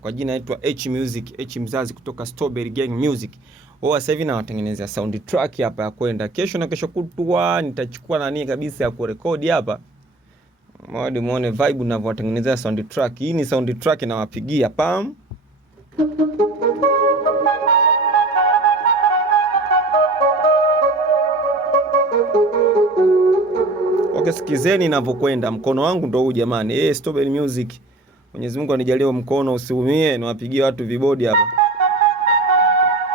Kwa jina naitwa H Music, H Mzazi kutoka Strawberry Gang Music. Sasa hivi nawatengenezea soundtrack hapa ya kwenda. Kesho na kesho kutwa nitachukua nani kabisa ya kurekodi hapa. Muone vibe ninavyotengenezea soundtrack. Hii ni soundtrack nawapigia pam. Sikizeni ninavyokwenda. Mkono wangu ndio huu jamani. Strawberry Music. Mwenyezi Mungu anijalie mkono usiumie, niwapigie watu vibodi hapa.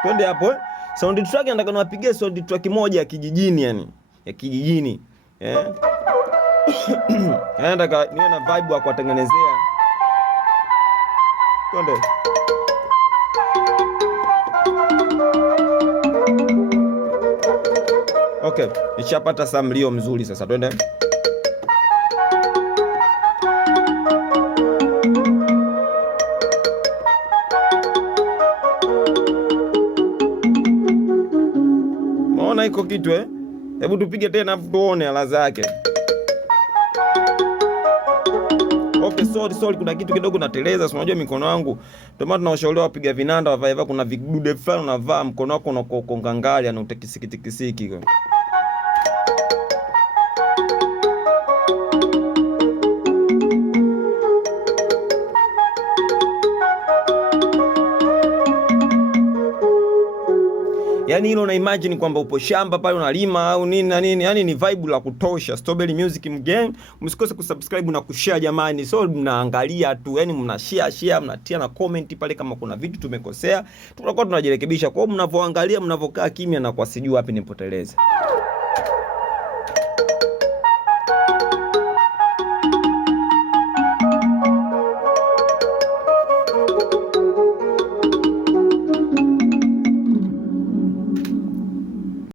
Twende hapo. Soundtrack nataka niwapigie soundtrack moja ya kijijini yani. Ya kijijini. Nataka niwe na vibe wa kuwatengenezea. Twende. Okay, nishapata samlio mzuri sasa. Twende. Maona iko kitu Hebu tupige tena tuone ala zake. Okay, sorry kuna kitu kidogo nateleza, si unajua mikono yangu. Ndio maana tunawashauriwa wapiga vinanda wavae kuna vidude fulani unavaa mkono wako unakongangalia na utekisikisiki. Yaani hilo na imagine kwamba upo shamba pale unalima au nini na nini. Yaani ni vibe la kutosha. Strawberry Music Gang. Msikose kusubscribe na kushare jamani. So mnaangalia tu, yaani mnashare, mnatia na comment pale kama kuna vitu tumekosea. Tunakuwa tunajirekebisha. Kwa hiyo mnavoangalia, mnavokaa kimya na kwa sijui wapi nipoteleze.